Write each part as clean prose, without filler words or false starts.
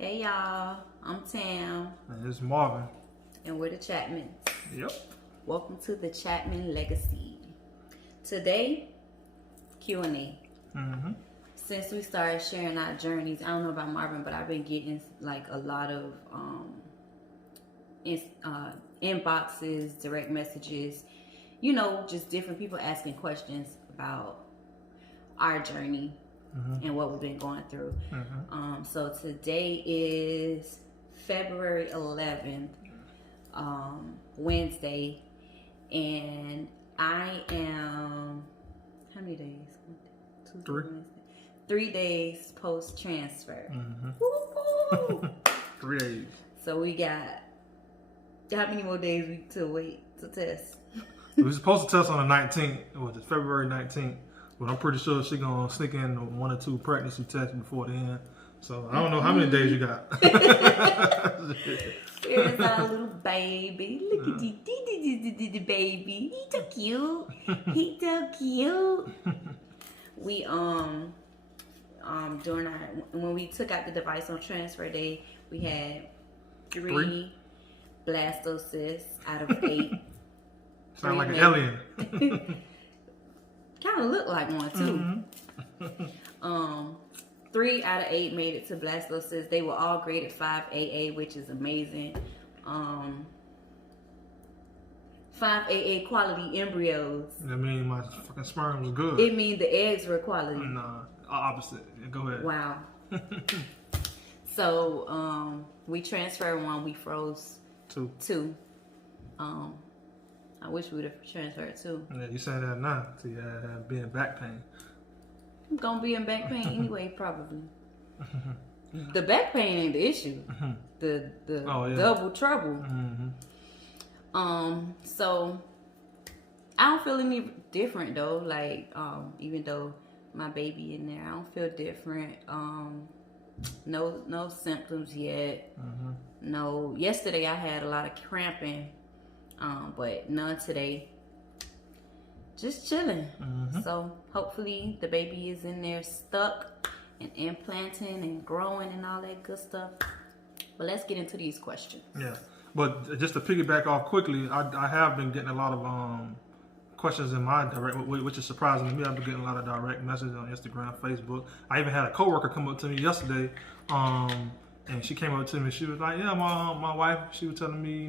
Hey y'all, I'm Tam. And it's Marvin. And we're the Chatmans. Yep. Welcome to the Chatman Legacy. Today, Q&A. Since we started sharing our journeys, I don't know about Marvin, but I've been getting like a lot of inboxes, direct messages, just different people asking questions about our journey and what we've been going through. So today is February 11th, Wednesday, and I am, how many days? 3 days post-transfer. Woo-hoo! 3 days. So we got, how many more days to wait to test? We were supposed to test on the 19th, or the February 19th, but I'm pretty sure she's going to sneak in 1 or 2 pregnancy tests before the end. So I don't know how many days you got. Here's our little baby. Look at the baby. He's so cute. He's so cute. We during when we took out the device on transfer day, we had 3 blastocysts out of 8. Sound like an alien. Kind of look like one too. 3 out of 8 made it to blastocysts. They were all graded 5AA, which is amazing. 5AA quality embryos. I mean, my fucking sperm was good. It means the eggs were quality. Nah, opposite. Yeah, go ahead. Wow. So we transferred 1. We froze 2. I wish we would have transferred 2. Yeah, you saying that now? So you had being back pain. I'm gonna be in back pain anyway, probably. The back pain ain't the issue. The double trouble. So I don't feel any different though. Like even though my baby in there, I don't feel different. No symptoms yet. No. Yesterday I had a lot of cramping, but none today. Just chilling. So hopefully the baby is in there stuck and implanting and growing and all that good stuff. But let's get into these questions. Yeah, but just to piggyback off quickly, I have been getting a lot of questions in my direct, which is surprising to me. I've been getting a lot of direct messages on Instagram, Facebook. I even had a coworker come up to me yesterday, and she came up to me. She was like, "Yeah, my wife." She was telling me,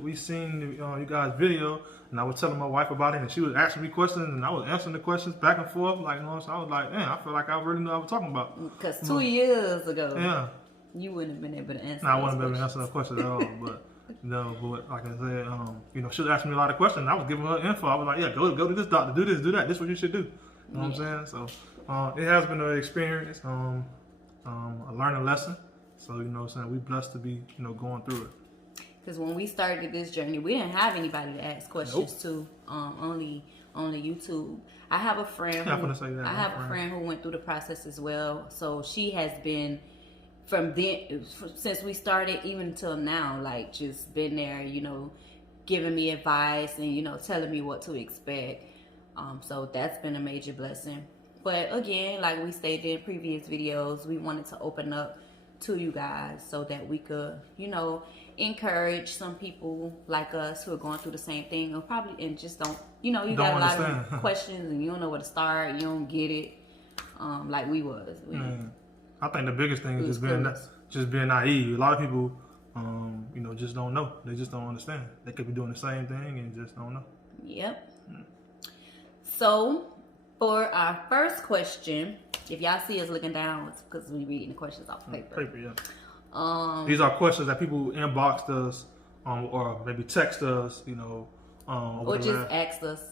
we seen you guys' video, and I was telling my wife about it, and she was asking me questions, and I was answering the questions back and forth, so I was like, "Man, I feel like I really know what I was talking about." Because 2 years ago, you wouldn't have been able to answer. I wouldn't have been able to answer that question at all, but. But like I said, she was asking me a lot of questions. I was giving her info. I was like, yeah, go to this doctor, do this, do that. This is what you should do. You know what I'm saying? So it has been an experience, a learning lesson. So, what I'm saying, we're blessed to be, going through it. Because when we started this journey, we didn't have anybody to ask questions to. Only YouTube. I have a friend. I have a friend who went through the process as well. So she has been. From then, since we started, even until now, like just been there, giving me advice and telling me what to expect. So that's been a major blessing. But again, like we stated in previous videos, we wanted to open up to you guys so that we could, encourage some people like us who are going through the same thing, or probably and just don't, you got a lot of questions and you don't know where to start, you don't get it, like we was. I think the biggest thing is just being naive. A lot of people, just don't know. They just don't understand. They could be doing the same thing and just don't know. Yep. So, for our first question, if y'all see us looking down, it's because we're reading the questions off paper. These are questions that people inboxed us, or maybe text us, or just asked us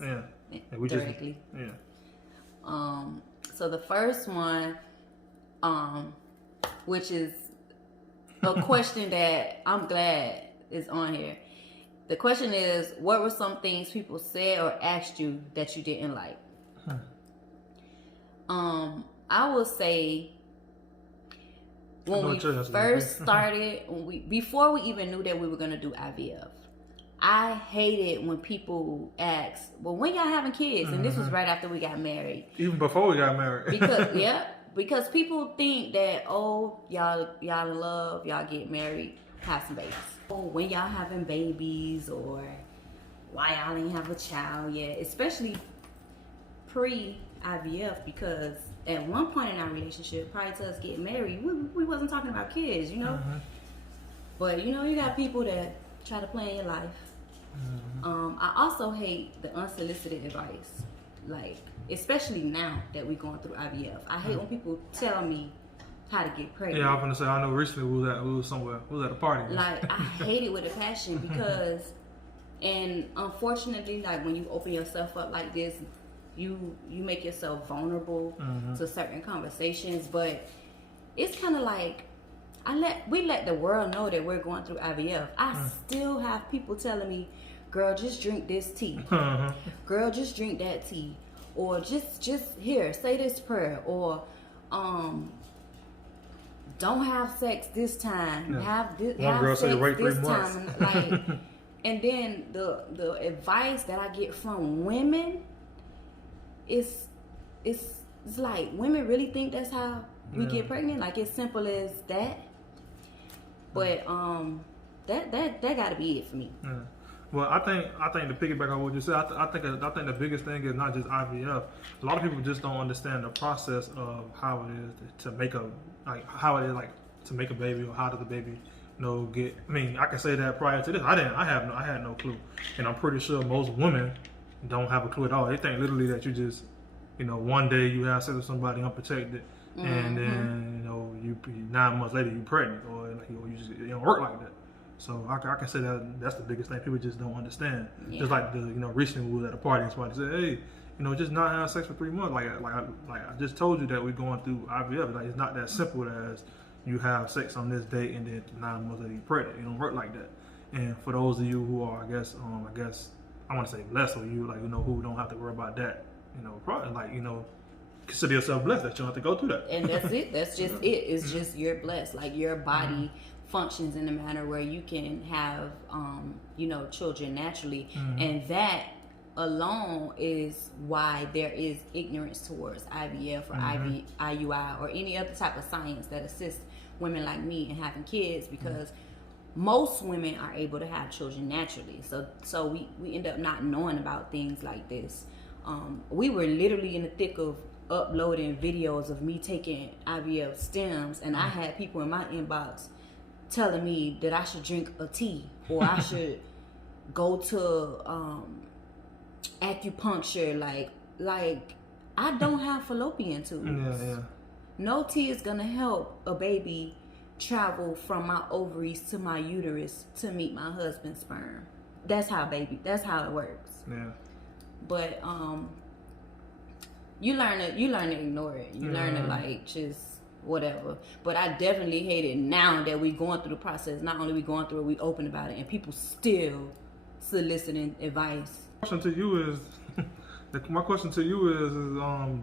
directly. So the first one. Which is a question that I'm glad is on here. The question is, what were some things people said or asked you that you didn't like? I will say when we first started, before we even knew that we were going to do IVF, I hated when people asked, well, when y'all having kids? And this was right after we got married. Even before we got married. because people think that, oh, y'all in love, y'all get married, have some babies. Oh, when y'all having babies, or why y'all ain't have a child yet, especially pre-IVF, because at one point in our relationship, prior to us getting married, we wasn't talking about kids, you know. But you know, you got people that try to play in your life. I also hate the unsolicited advice, like especially now that we're going through IVF. I hate when people tell me how to get pregnant. Yeah, I was gonna say, I know recently we was at a party. Like, I hate it with a passion, because, and unfortunately, like when you open yourself up like this, you make yourself vulnerable to certain conversations. But it's kind of like we let the world know that we're going through IVF. I still have people telling me, "Girl, just drink this tea. Girl, just drink that tea." Or just here, say this prayer, or don't have sex this time. Have girl sex say wait 3 this months. time. Like, and then the advice that I get from women is it's like, women really think that's how we get pregnant. Like, it's simple as that. But that got to be it for me. Yeah. Well, I think to piggyback on what you said, I think the biggest thing is not just IVF. A lot of people just don't understand the process of how it is to make to make a baby, or how does the baby, get. I mean, I can say that prior to this, I had no clue, and I'm pretty sure most women don't have a clue at all. They think literally that you just, one day you have sex with somebody unprotected, and then you 9 months later you pregnant, or like it don't work like that. So I can say that's the biggest thing people just don't understand. Yeah. Just like recently we was at a party and somebody said, hey, just not have sex for 3 months. Like I just told you that we're going through IVF. Like, it's not that simple as you have sex on this date and then 9 months later you're pregnant. It don't work like that. And for those of you who are, I guess I want to say blessed, or you who don't have to worry about that, probably consider yourself blessed that you don't have to go through that. And that's it. That's just it. It's just you're blessed. Like, your body functions in a manner where you can have children naturally, and that alone is why there is ignorance towards IVF or IUI or any other type of science that assists women like me in having kids, because most women are able to have children naturally. So we end up not knowing about things like this. We were literally in the thick of uploading videos of me taking IVF stems, and I had people in my inbox telling me that I should drink a tea, or I should go to acupuncture. Like I don't have fallopian tubes. Yeah. No tea is gonna help a baby travel from my ovaries to my uterus to meet my husband's sperm. That's how it works. Yeah. But you learn to ignore it. You learn to just whatever. But I definitely hate it now that we going through the process. Not only we going through it, we open about it, and people still soliciting advice. My question to you is,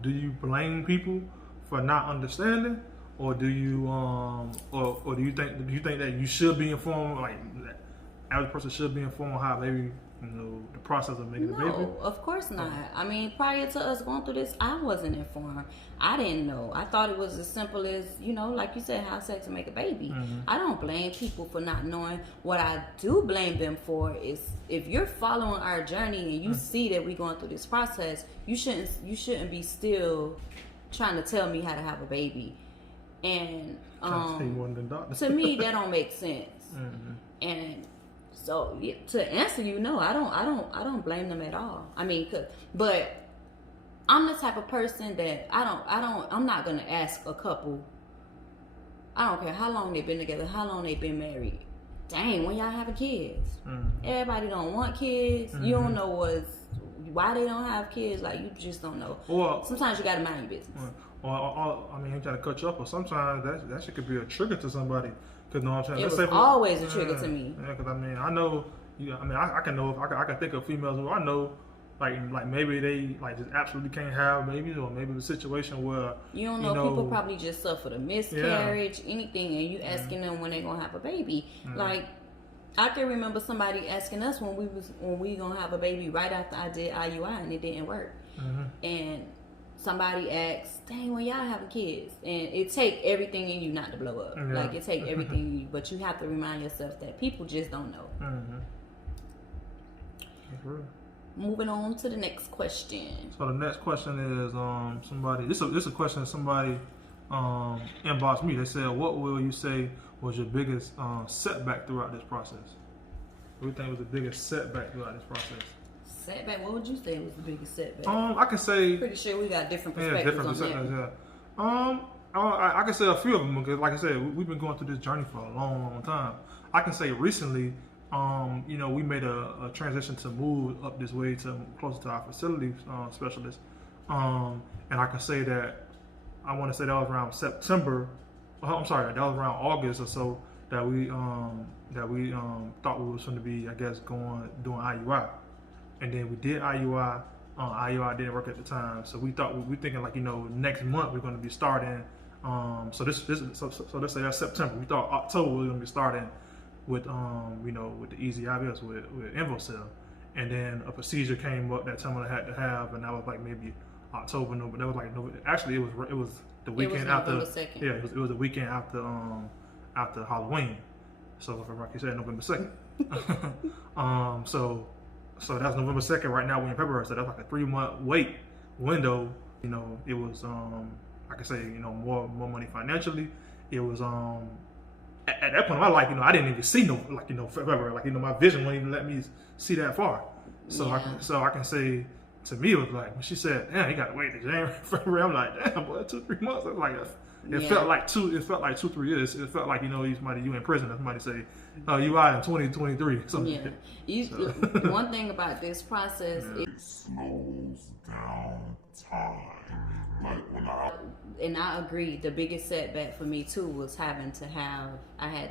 do you blame people for not understanding, or do you or do you think that you should be informed, like that average person should be informed on how maybe the process of making a baby? No, of course not. I mean, prior to us going through this, I wasn't informed. I didn't know. I thought it was as simple as, like you said, have sex and make a baby. I don't blame people for not knowing. What I do blame them for is, if you're following our journey and you see that we're going through this process, you shouldn't be still trying to tell me how to have a baby. And to me, that don't make sense. And so to answer you, no, I don't blame them at all. I mean, but I'm the type of person that I'm not gonna ask a couple. I don't care how long they've been together, how long they've been married. Dang, when y'all having kids? Everybody don't want kids. You don't know why they don't have kids. Like, you just don't know. Well, sometimes you gotta mind your business. I mean, I'm trying to cut you up, but sometimes that shit could be a trigger to somebody. Cause no, I'm saying, it was always a trigger to me. Yeah, because I mean, I know. I can know. I can think of females who I know, like maybe they just absolutely can't have babies, or maybe the situation where you don't know. People probably just suffered a miscarriage, anything, and you asking them when they gonna have a baby. Like, I can remember somebody asking us when we gonna have a baby right after I did IUI, and it didn't work. And somebody asks, dang, when y'all having kids? And it take everything in you not to blow up. Like, it take everything in you, but you have to remind yourself that people just don't know. That's real. Moving on to the next question. So the next question is somebody. This is a question that somebody inboxed me. They said, "What will you say was your biggest setback throughout this process?" What do you think was the biggest setback throughout this process? Setback? What would you say was the biggest setback? I can say. Pretty sure we got different perspectives on that. Yeah. I can say a few of them because, like I said, we've been going through this journey for a long, long time. I can say recently. We made a transition to move up this way to closer to our facility specialist. And I can say that I want to say that was around September. I'm sorry, that was around August or so that we thought we was going to be, I guess, doing IUI. And then we did IUI. IUI didn't work at the time, so we thinking like next month we're going to be starting. So let's say that's September. We thought October we were going to be starting with with the easy IVF with InvoCell, and then a procedure came up that someone had to have, and that was like maybe October, but that was like November. Actually, it was the weekend after. November 2nd. Yeah, it was the weekend after Halloween. So like you said, November 2nd. So that's November 2nd. Right now we're in February, so that's like a 3-month wait window. It was I can say more money financially. It was at that point in my life, I didn't even see February. My vision wouldn't even let me see that far. So I can say, to me, it was like when she said, "Damn, you got to wait to January, February." I'm like, "Damn, boy, 2-3 months." It was like it felt like 2-3 years. It felt like you in prison. Somebody say, "Oh, you out in 2023." Something. Yeah. One thing about this process, it slows down time. And I agree. The biggest setback for me too was I had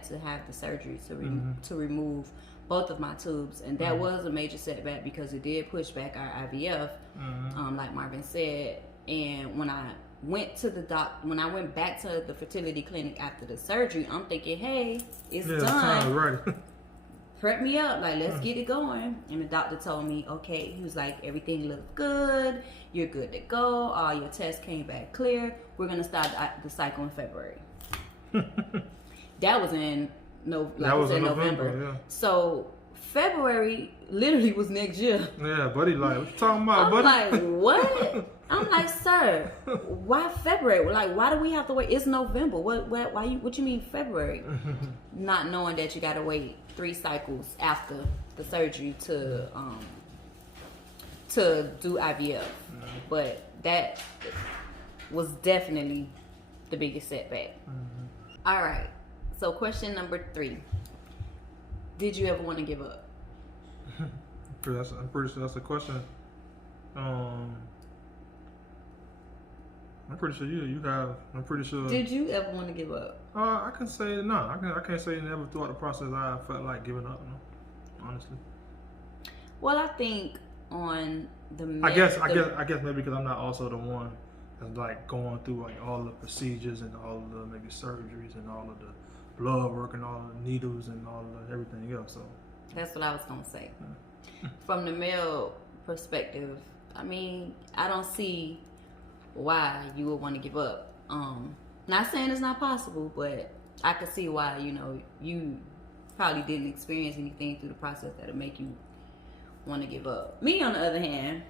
to have the surgery to remove both of my tubes, and that was a major setback because it did push back our IVF, like Marvin said. And when I went back to the fertility clinic after the surgery, I'm thinking, hey, it's done. Right. Prep me up, like let's get it going. And the doctor told me, okay, he was like, everything looks good, you're good to go, all your tests came back clear, we're gonna start the cycle in February. That was in November. Yeah. So February literally was next year. Yeah, buddy, like, what you talking about, buddy? I'm like, what? I'm like, sir, why February? Like, why do we have to wait? It's November. What you mean February? Not knowing that you gotta wait 3 cycles after the surgery to do IVF. But that was definitely the biggest setback. All right. So question number 3. Did you ever want to give up? I'm pretty sure that's a question. I'm pretty sure you have. I'm pretty sure. Did you ever want to give up? I can say no. I can't say never throughout the process I felt like giving up. No, honestly. Well, I think on the. I guess maybe because I'm not also the one that's like going through like all the procedures and all of the maybe surgeries and all of the blood work and all the needles and all of everything else. So. That's what I was gonna say. From the male perspective, I mean, I don't see why you would want to give up. Not saying it's not possible, but I could see why, you probably didn't experience anything through the process that'll make you want to give up. Me, on the other hand,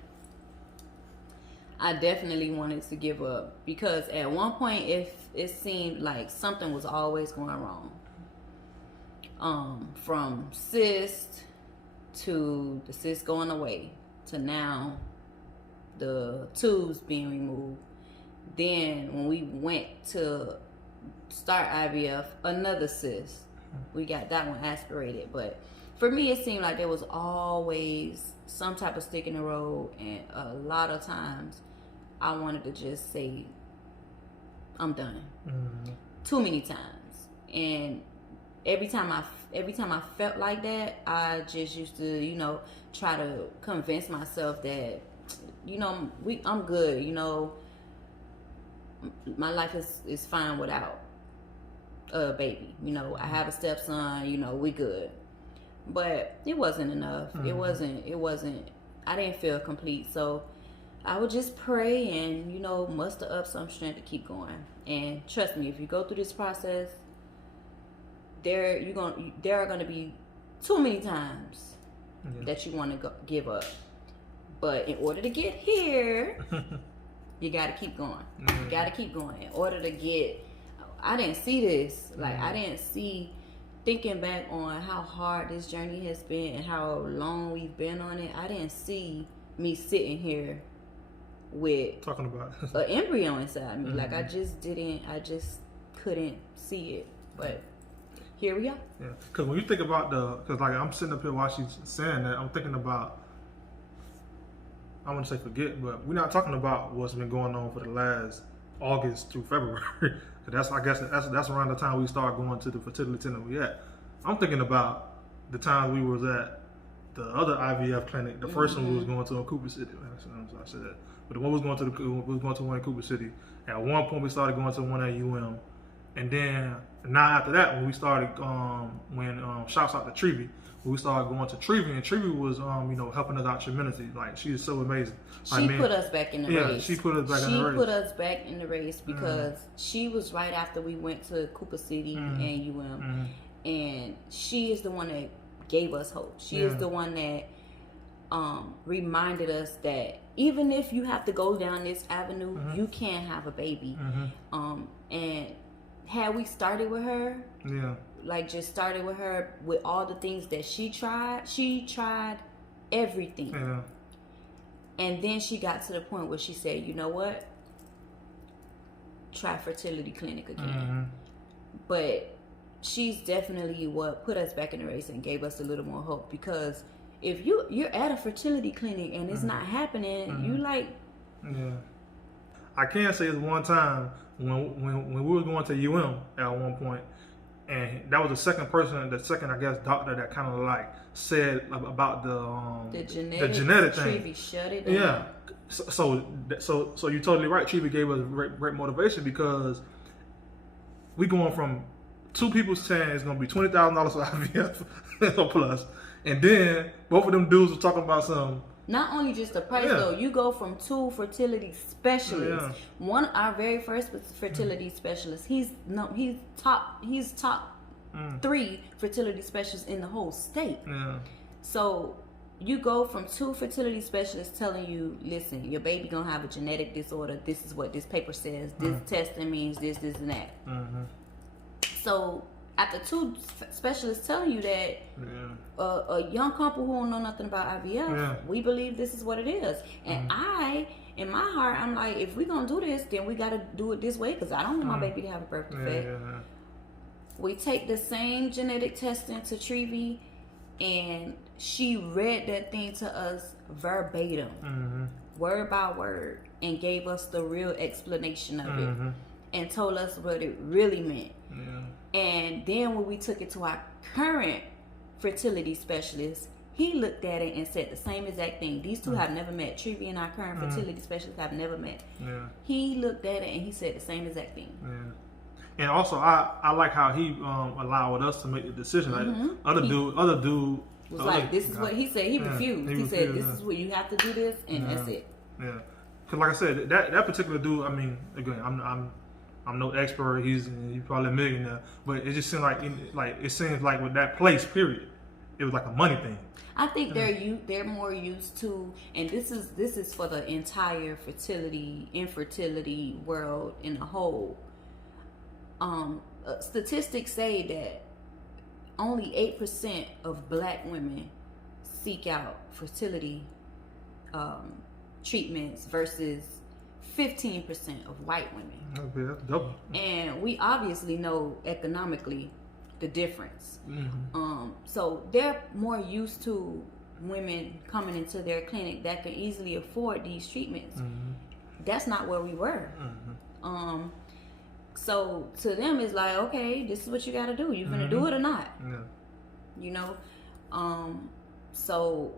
I definitely wanted to give up because at one point it seemed like something was always going wrong. From cyst to the cyst going away to now the tubes being removed. Then when we went to start IVF, another cyst. We got that one aspirated. But for me, it seemed like there was always some type of stick in the road, and a lot of times I wanted to just say, I'm done. Too many times. And every time I felt like that, I just used to, try to convince myself that, I'm good, my life is fine without a baby. I have a stepson, we good. But it wasn't enough. It wasn't I didn't feel complete. So I would just pray and, you know, muster up some strength to keep going. And trust me, if you go through this process, there are gonna be too many times that you want to give up. But in order to get here, you got to keep going. You got to keep going. In order to get, I didn't see this. Like, I didn't see, thinking back on how hard this journey has been and how long we've been on it, I didn't see me sitting here with talking about an embryo inside me. Like, I just couldn't see it. But here we are. Yeah, because when you think about because like I'm sitting up here while she's saying that, I'm thinking about, I wouldn't say forget, but we're not talking about what's been going on for the last August through February. I guess that's around the time we start going to the fertility center we at. I'm thinking about the time we was at the other IVF clinic, the first one we was going to in Cooper City. I said that, but the one we was going to one in Cooper City. At one point we started going to one at UM, and then now after that when we started shouts out to Trevi. We started going to Trevi, and Trevi was, helping us out tremendously. Like, she is so amazing. She put us back in the race. Yeah, she put us back in the race. She put us back in the race because she was right after we went to Cooper City and UM. And she is the one that gave us hope. She is the one that reminded us that even if you have to go down this avenue, you can have a baby. And had we started with her... Yeah. Like, just started with her with all the things that she tried everything. Yeah. And then she got to the point where she said, you know what? Try fertility clinic again. But she's definitely what put us back in the race and gave us a little more hope, because if you're at a fertility clinic and it's not happening, you like... Yeah. I can say it's one time when we were going to UM at one point, and that was the second, I guess, doctor that kind of like said about the genetic thing. Trevi shut it down. Yeah. So you're totally right. Trevi gave us great motivation, because we going from two people saying it's gonna be $20,000 for IVF plus, and then both of them dudes were talking about some. Not only just the price though, you go from two fertility specialists. One, our very first fertility specialist, he's top 3 fertility specialists in the whole state. Yeah. So you go from 2 fertility specialists telling you, listen, your baby gonna have a genetic disorder. This is what this paper says. This testing means this, and that. So after 2 specialists telling you that, a young couple who don't know nothing about IVF, we believe this is what it is. And in my heart, I'm like, if we're going to do this, then we got to do it this way, because I don't want my baby to have a birth defect. We take the same genetic testing to Trevi, and she read that thing to us verbatim, word by word, and gave us the real explanation of it, and told us what it really meant. And then when we took it to our current fertility specialist, he looked at it and said the same exact thing. These two have never met. Trevi and our current fertility specialist have never met. He looked at it and he said the same exact thing. And also, I like how he allowed us to make the decision. Like other dude was like, this is what he said. He refused. He said, this is what you have to do this, and that's it. Yeah. Because like I said, that particular dude, I mean, again, I'm no expert. He's probably a millionaire, but it just seemed like with that place, period, it was like a money thing. I think they're more used to, and this is for the entire infertility world in a whole. Statistics say that only 8% of Black women seek out fertility treatments versus 15% of white women. Okay, that's double. And we obviously know economically the difference. So they're more used to women coming into their clinic that can easily afford these treatments. That's not where we were. So to them it's like, okay, this is what you got to do. You gonna do it or not? You know. So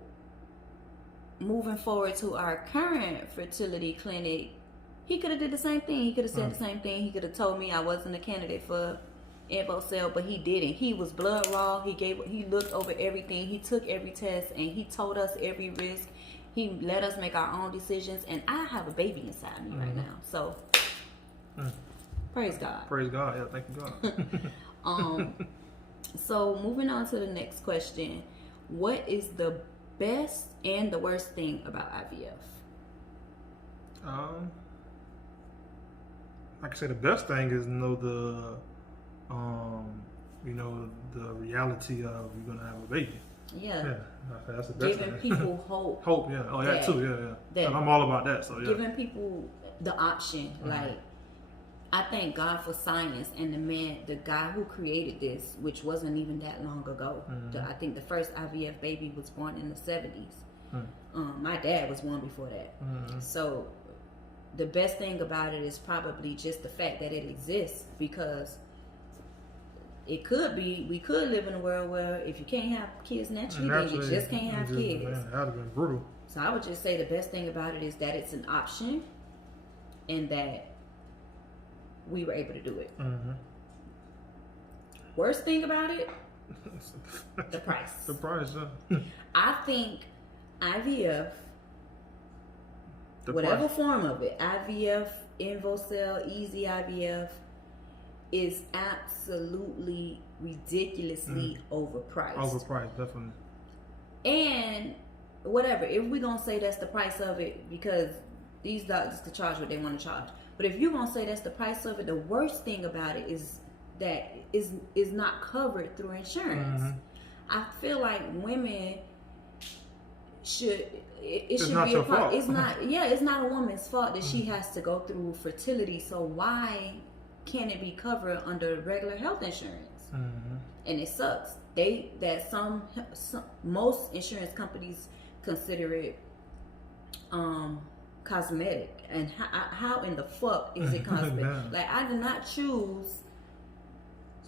moving forward to our current fertility clinic, he could have did the same thing. He could have said the same thing. He could have told me I wasn't a candidate for InfoCell, but he didn't. He was blood raw. He looked over everything. He took every test, and he told us every risk. He let us make our own decisions, and I have a baby inside me right now. So, praise God. Praise God. Yeah, thank you, God. So moving on to the next question. What is the best and the worst thing about IVF? Like I say, the best thing is the reality of you're gonna have a baby. Yeah, that's the best giving thing. people hope. Hope, yeah. Oh, that too, yeah. I'm all about that. So yeah, giving people the option. Like, I thank God for science and the guy who created this, which wasn't even that long ago. I think the first IVF baby was born in the 70s. My dad was born before that. So the best thing about it is probably just the fact that it exists, because we could live in a world where if you can't have kids naturally, then you just can't have kids. Man, that would have been brutal. So I would just say the best thing about it is that it's an option and that we were able to do it. Worst thing about it, the price. The price, I think IVF, whatever form of it, IVF, InvoCell, Easy IVF, is absolutely ridiculously overpriced. Overpriced, definitely. And whatever, if we're gonna say that's the price of it, because these doctors can charge what they want to charge. But if you're gonna say that's the price of it, the worst thing about it is that is not covered through insurance. I feel like women should it should be a part. It's not a woman's fault that she has to go through fertility. So why can't it be covered under regular health insurance? And it sucks. Most insurance companies consider it cosmetic. And how in the fuck is it cosmetic? Like, I did not choose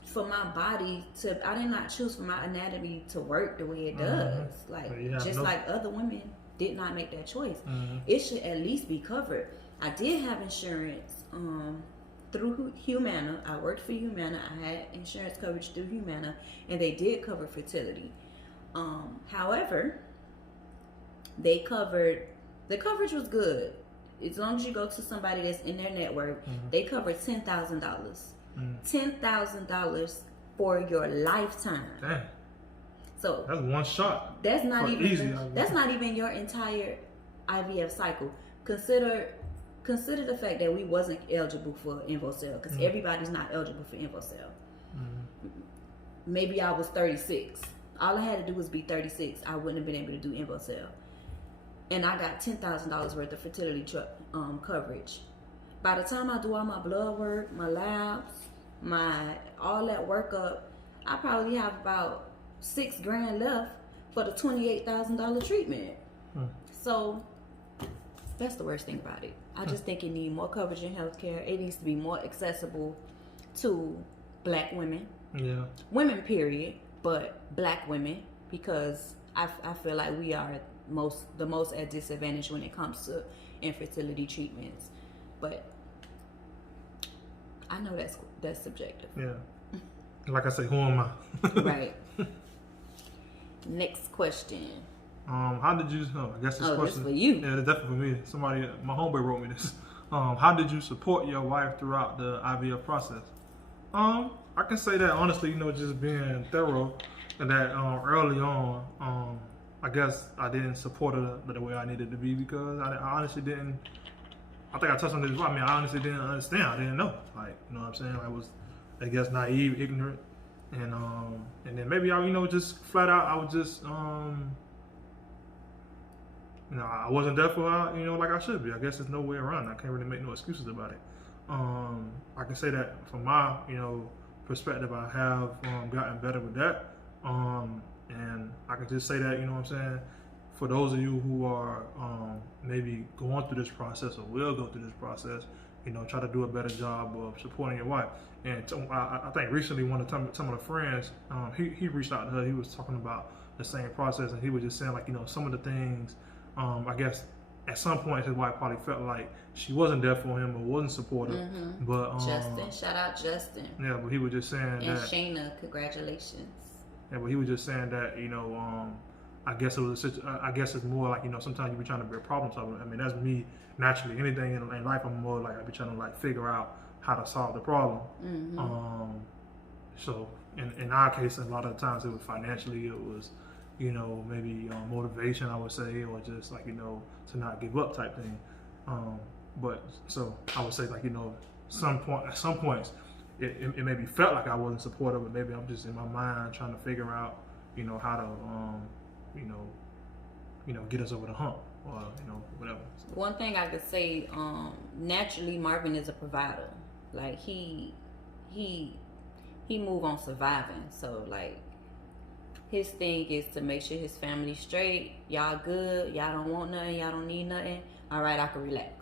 for my body I did not choose for my anatomy to work the way it does. Like, like other women did not make that choice. It should at least be covered. I did have insurance through Humana. I worked for Humana. I had insurance coverage through Humana, and they did cover fertility. However, the coverage was good. As long as you go to somebody that's in their network, they cover $10,000. $10,000 for your lifetime. Damn. So that's one shot. That's not even your entire IVF cycle. Consider the fact that we wasn't eligible for InvoCell, because everybody's not eligible for InvoCell. Maybe I was 36. All I had to do was be 36. I wouldn't have been able to do InvoCell. And I got $10,000 worth of fertility coverage. By the time I do all my blood work, my labs, all that workup, I probably have about $6,000 left for the $28,000 treatment. So that's the worst thing about it. I just think it needs more coverage in healthcare. It needs to be more accessible to Black women. Yeah. Women, period, but Black women, because I feel like we are the most at disadvantage when it comes to infertility treatments. But I know that's subjective. Yeah. Like I say, who am I? Right. Next question. How did you? I guess this question. This for you. Yeah, it's definitely for me. My homeboy wrote me this. How did you support your wife throughout the IVF process? I can say that honestly, just being thorough, and that early on, I guess I didn't support her the way I needed to be, because I honestly didn't. I think I touched on this. I honestly didn't understand. I didn't know. Like, you know what I'm saying? I was, I guess, naive, ignorant, and then maybe I, just flat out, I was just, I wasn't there for her, like I should be. I guess there's no way around it. I can't really make no excuses about it. I can say that from my, perspective, I have gotten better with that. And I can just say that, for those of you who are maybe going through this process or will go through this process, try to do a better job of supporting your wife. And I think recently one of some of the friends, he reached out to her. He was talking about the same process, and he was just saying, like, some of the things, I guess at some point his wife probably felt like she wasn't there for him or wasn't supportive. But Justin, shout out Justin. Yeah, but he was just saying and Shayna, congratulations. Yeah, but he was just saying that, I guess it's more like, you know, sometimes you be trying to be a problem solver. I mean, that's me naturally. Anything in life, I'm more like I be trying to like figure out how to solve the problem. So in our case, a lot of the times it was financially, it was, you know, maybe motivation, I would say, or just like, you know, to not give up type thing. But so I would say, like, you know, at some points it maybe felt like I wasn't supportive, but maybe I'm just in my mind trying to figure out, you know, how to get us over the hump, or, you know, whatever. So. One thing I could say, naturally Marvin is a provider. Like he move on surviving. So like his thing is to make sure his family's straight. Y'all good. Y'all don't want nothing. Y'all don't need nothing. All right, I can relax.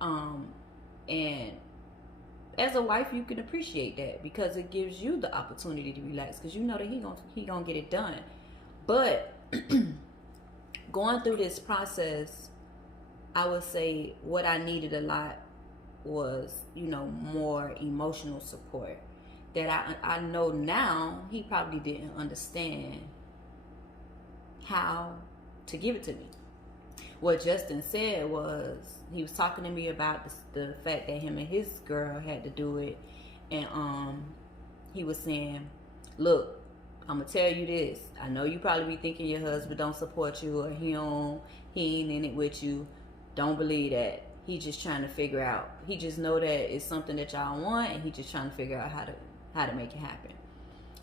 And as a wife, you can appreciate that because it gives you the opportunity to relax because you know that he gonna get it done. But going through this process, I would say what I needed a lot was, you know, more emotional support. That I know now he probably didn't understand how to give it to me. What Justin said was, he was talking to me about the fact that him and his girl had to do it, and he was saying, look, I'm gonna tell you this. I know you probably be thinking your husband don't support you, or he ain't in it with you. Don't believe that. He just trying to figure out. He just know that it's something that y'all want, and he just trying to figure out how to make it happen.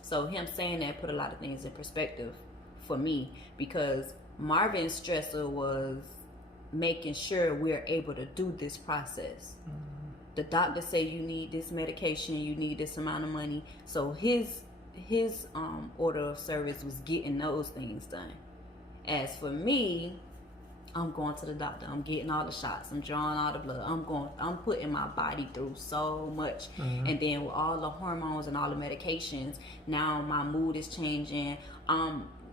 So him saying that put a lot of things in perspective for me, because Marvin's stressor was making sure we're able to do this process. The doctor say you need this medication, you need this amount of money. So his order of service was getting those things done. As for me, I'm going to the doctor. I'm getting all the shots. I'm drawing all the blood. I'm putting my body through so much. And then with all the hormones and all the medications, now my mood is changing.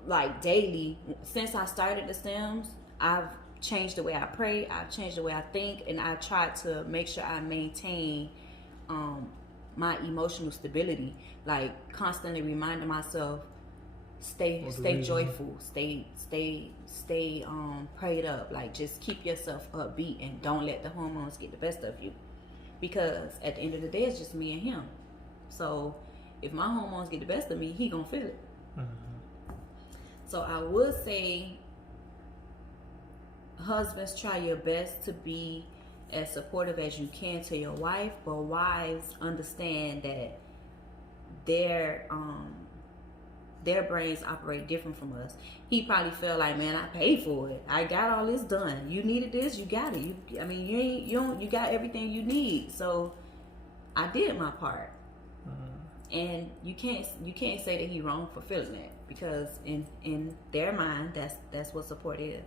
Like daily, since I started the stems, I've changed the way I pray. I've changed the way I think, and I tried to make sure I maintain my emotional stability. Like constantly reminding myself, stay joyful, stay prayed up. Like just keep yourself upbeat and don't let the hormones get the best of you, because at the end of the day it's just me and him. So if my hormones get the best of me, he gonna feel it. So I would say, husbands, try your best to be as supportive as you can to your wife, but wives, understand that their brains operate different from us. He probably felt like, man, I paid for it. I got all this done. You needed this, you got it. You got everything you need. So I did my part. And you can't say that he's wrong for feeling that, because in their mind, that's what support is.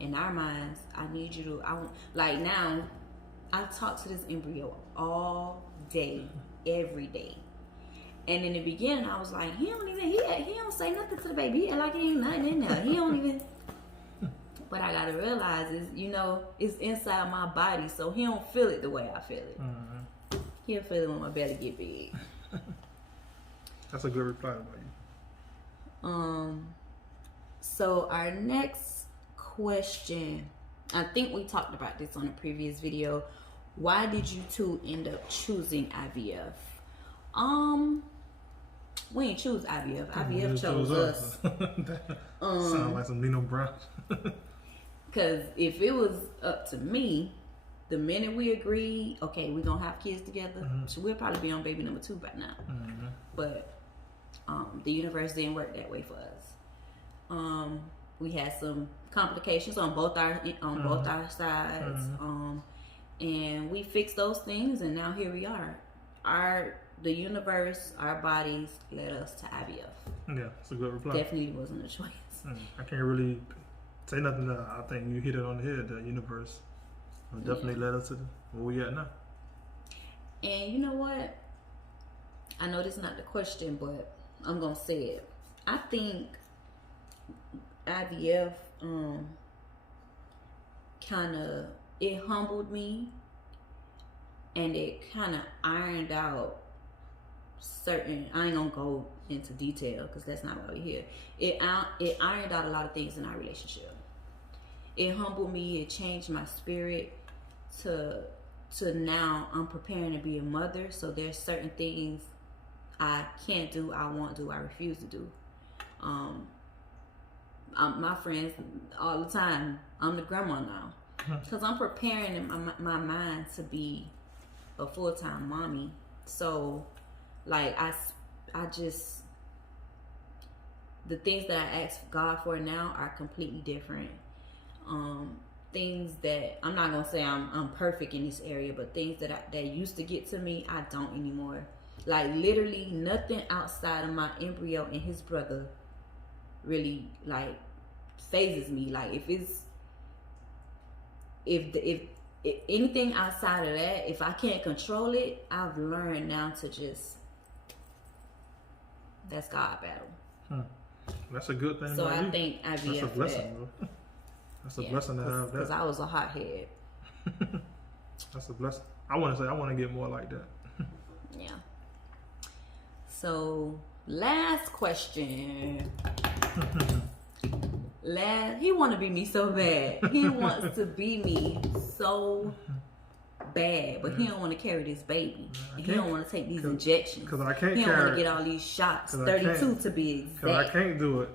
In our minds, I need you to. Like now, I talk to this embryo all day, every day. And in the beginning, I was like, he don't say nothing to the baby. He act like he ain't nothing in there. He don't even. But I gotta realize is, you know, it's inside my body, so he don't feel it the way I feel it. He'll feel it when my belly get big. That's a good reply about you. So our next question, I think we talked about this on a previous video. Why did you two end up choosing IVF? We ain't choose IVF. IVF chose us. Sound like some Nino Brown. Because if it was up to me, the minute we agreed, okay, we're gonna have kids together, so we'll probably be on baby number 2 by now. But the universe didn't work that way for us. We had some complications on both our sides, and we fixed those things, and now here we are. The universe, our bodies led us to IVF. Yeah, it's a good reply. Definitely wasn't a choice. I can't really say nothing. I think you hit it on the head. The universe definitely led us to where we at now. And you know what? I know this is not the question, but I'm gonna say it. I think IVF it humbled me, and it kind of ironed out certain. I ain't gonna go into detail because that's not why we're here. It ironed out a lot of things in our relationship. It humbled me. It changed my spirit to now I'm preparing to be a mother. So there's certain things I can't do, I won't do, I refuse to do. My friends all the time, I'm the grandma now. Because I'm preparing in my mind to be a full-time mommy. So, like, I just, the things that I ask God for now are completely different. Things that, I'm not going to say I'm perfect in this area, but things that used to get to me, I don't anymore. Like, literally nothing outside of my embryo and his brother really, like, phases me. Like, if anything outside of that, if I can't control it, I've learned now to just, that's God battle. That's a good thing. So I think IVF, that's a blessing, bro. That's a blessing to have that. Because I was a hothead. That's a blessing. I want to get more like that. Yeah. So, last question. He want to be me so bad. He wants to be me so bad, but he don't want to carry this baby. He don't want to take these injections. Because I can't. He don't want to get all these shots. 32 to be exact. Because I can't do it.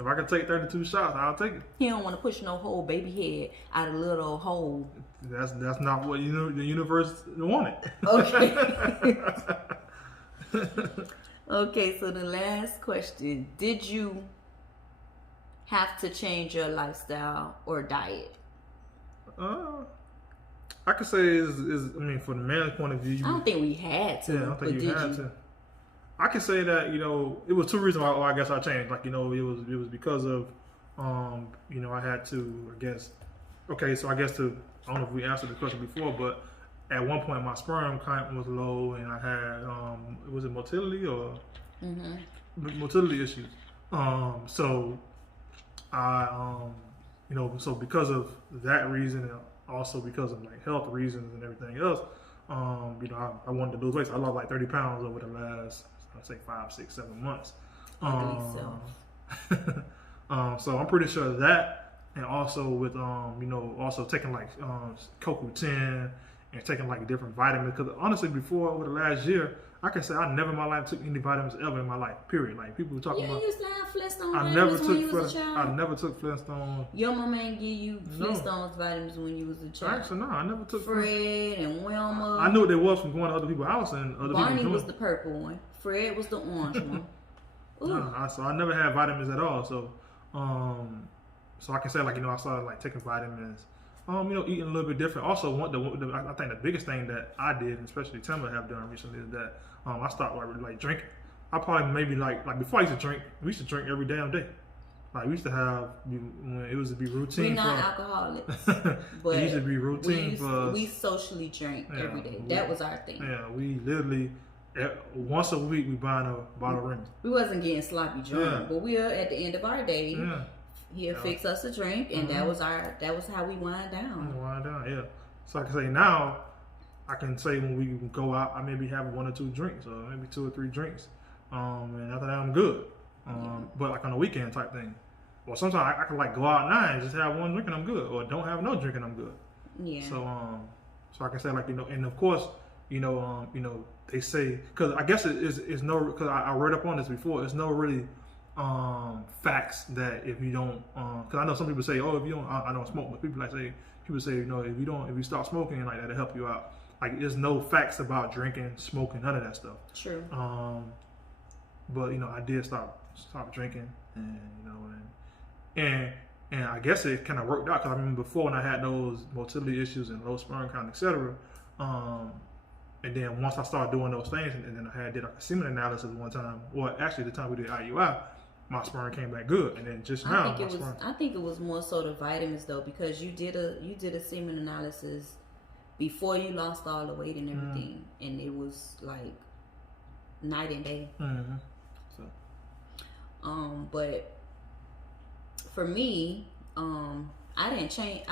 If I can take 32 shots, I'll take it. He don't want to push no whole baby head out of a little old hole. That's not what the universe wanted. Okay. Okay, so the last question. Did you have to change your lifestyle or diet? I could say from the man's point of view. I don't think we had to. Yeah, I don't think you had to. I can say that, it was two reasons why I guess I changed. Like, it was because of, I had to, I guess, okay, so I guess I don't know if we answered the question before, but at one point my sperm count was low and I had, was it motility or? Motility issues. So I, so because of that reason and also because of like health reasons and everything else, I wanted to lose weight. So I lost like 30 pounds over the last, I'd say 5, 6, 7 months. So I'm pretty sure that, and also with also taking like CoQ10 and taking like different vitamins. Because honestly, before over the last year, I can say I never in my life took any vitamins ever in my life. Period. Like people were talking about. You used to have Flintstone I never took Flintstone. Your mama ain't give you Flintstones vitamins when you was a child. Actually, no, I never took Fred and Wilma. I knew what they was from going to other people's house and other Barney people doing. was the purple one. Fred was the orange one. So I never had vitamins at all. So, so I can say I started like taking vitamins. Eating a little bit different. Also, I think the biggest thing that I did, and especially Timber have done recently, is that I stopped like drinking. I probably maybe like before I used to drink. We used to drink every damn day. Like we used to have, it was to be routine. We're not alcoholics, but it used to be routine for us. We socially drank every day. That was our thing. Yeah, we literally once a week we buying a bottle of Remy. We wasn't getting sloppy drunk, but we'll at the end of our day. Yeah. He'll fix us a drink, and that was how we wind down. Yeah. So I can say now, I can say when we go out, I maybe have 1 or 2 drinks, or maybe 2 or 3 drinks, and after that I'm good. But like on a weekend type thing, or sometimes I can like go out now and just have 1 drink and I'm good, or don't have no drink and I'm good. Yeah. So I can say and of course, they say, because I guess it's no, because I read up on this before, it's no really facts that if you don't, because I know some people say, if you don't, I don't smoke, but people say if you stop smoking, like that'll help you out. Like there's no facts about drinking, smoking, none of that stuff. True. But I did stop drinking, and I guess it kind of worked out because I remember before when I had those motility issues and low sperm count, etc. And then once I started doing those things, and then I did a semen analysis one time. Well, actually, the time we did IUI, my sperm came back good, and then just now, I think it was more so the vitamins though, because you did a semen analysis before you lost all the weight and everything, and it was like night and day. So, but for me, I didn't change.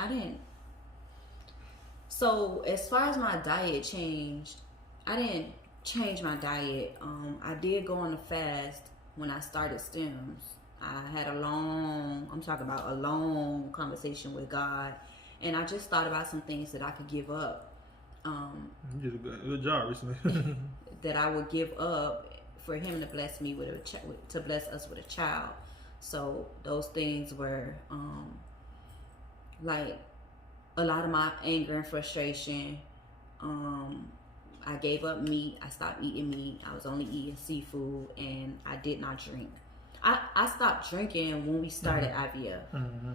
So as far as my diet changed, I didn't change my diet. I did go on a fast when I started stems. I had a long conversation with God, and I just thought about some things that I could give up. You did a good job recently. That I would give up for Him to bless me with to bless us with a child. So those things were like a lot of my anger and frustration. I gave up meat. I stopped eating meat. I was only eating seafood, and I did not drink. I stopped drinking when we started IVF. Mm-hmm.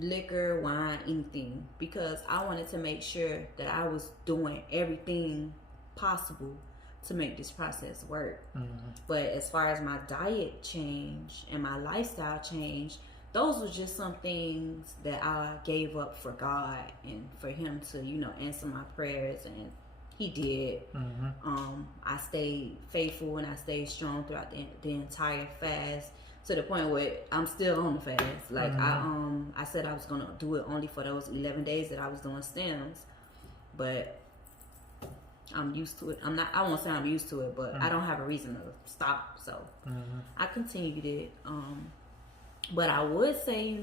Liquor, wine, anything, because I wanted to make sure that I was doing everything possible to make this process work. Mm-hmm. But as far as my diet change and my lifestyle change, those were just some things that I gave up for God and for Him to, answer my prayers, and He did. Mm-hmm. I stayed faithful and I stayed strong throughout the entire fast, to the point where I'm still on the fast. Like, mm-hmm. I said I was gonna do it only for those 11 days that I was doing stems, but I'm used to it. I won't say I'm used to it, but mm-hmm. I don't have a reason to stop. So mm-hmm. I continued it. But I would say,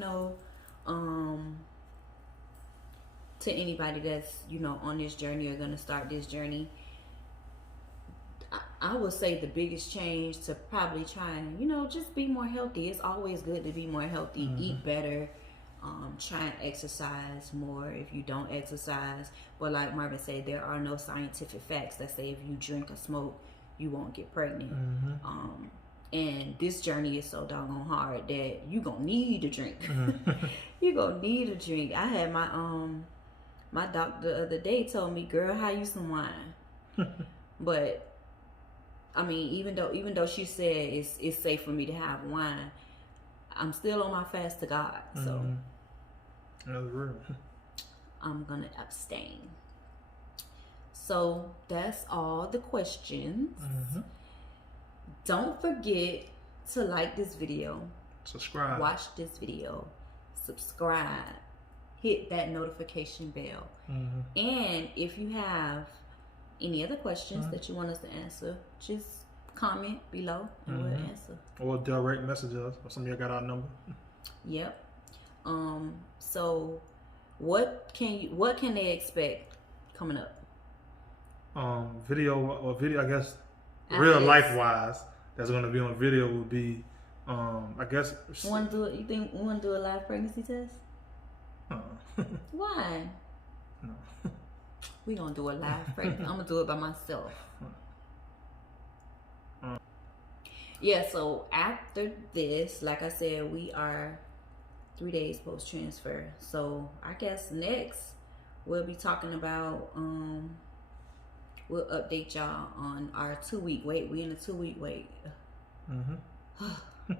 to anybody that's, on this journey or gonna start this journey, I would say the biggest change to probably try and, just be more healthy. It's always good to be more healthy, mm-hmm. eat better, try and exercise more if you don't exercise. But like Marvin said, there are no scientific facts that say if you drink or smoke, you won't get pregnant. Mm-hmm. And this journey is so doggone hard that you gonna need to drink. Mm-hmm. You gonna need to drink. I had my doctor the other day told me, girl, how you some wine? But I mean, even though she said it's safe for me to have wine, I'm still on my fast to God. So mm-hmm. That's real. I'm gonna abstain. So that's all the questions. Mm-hmm. Don't forget to like this video, subscribe, watch this video, subscribe, hit that notification bell. Mm-hmm. And if you have any other questions mm-hmm. that you want us to answer, just comment below and mm-hmm. we'll answer. Or direct message us, or some of y'all got our number. Yep. So what can they expect coming up? Video, I guess, real life wise, that's gonna be on video would be, I guess. You think we want to do a live pregnancy test? Why? No. We gonna do a live pregnancy. I'm gonna do it by myself. Yeah. So after this, like I said, we are 3 days post transfer. So I guess next we'll be talking about. We'll update y'all on our 2-week wait. We in a 2-week wait. Mm-hmm.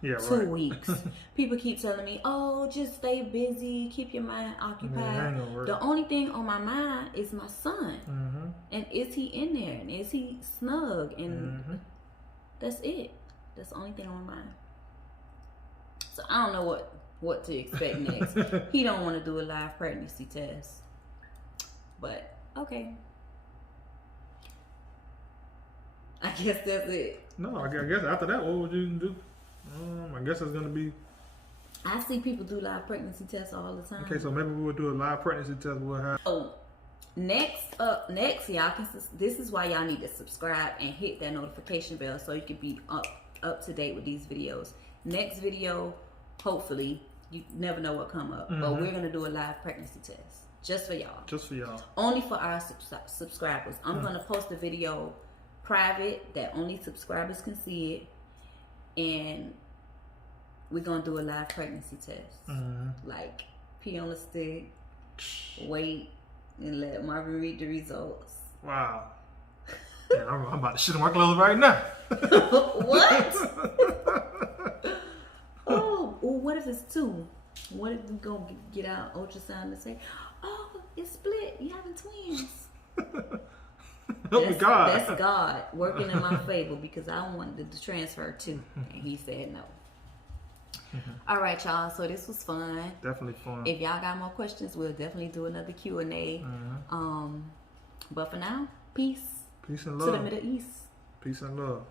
Yeah, 2 weeks. People keep telling me, "Oh, just stay busy, keep your mind occupied." The only thing on my mind is my son, mm-hmm. and is he in there, and is he snug, and mm-hmm. that's it. That's the only thing on my mind. So I don't know what to expect next. He don't want to do a live pregnancy test, but okay. I guess that's it. No, I guess after that, what would you do? I guess it's gonna be. I see people do live pregnancy tests all the time. Okay, so maybe we will do a live pregnancy test. We'll have. So next, y'all can. This is why y'all need to subscribe and hit that notification bell so you can be up to date with these videos. Next video, hopefully, you never know what come up, mm-hmm. but we're gonna do a live pregnancy test just for y'all. Just for y'all. Only for our subscribers. I'm gonna post a video private that only subscribers can see it, and we're gonna do a live pregnancy test. Mm-hmm. Like pee on the stick, wait, and let Marvin read the results. Wow. Yeah, I'm about to shit in my clothes right now. What? Oh, well, what if it's 2? What if we go get out ultrasound and say, "Oh, it's split. You having twins." That's God working in my favor, because I wanted to transfer too, and He said no. Mm-hmm. All right, y'all. So this was fun. Definitely fun. If y'all got more questions, we'll definitely do another Q&A. Mm-hmm. But for now, peace. Peace and to love. the Middle East. Peace and love.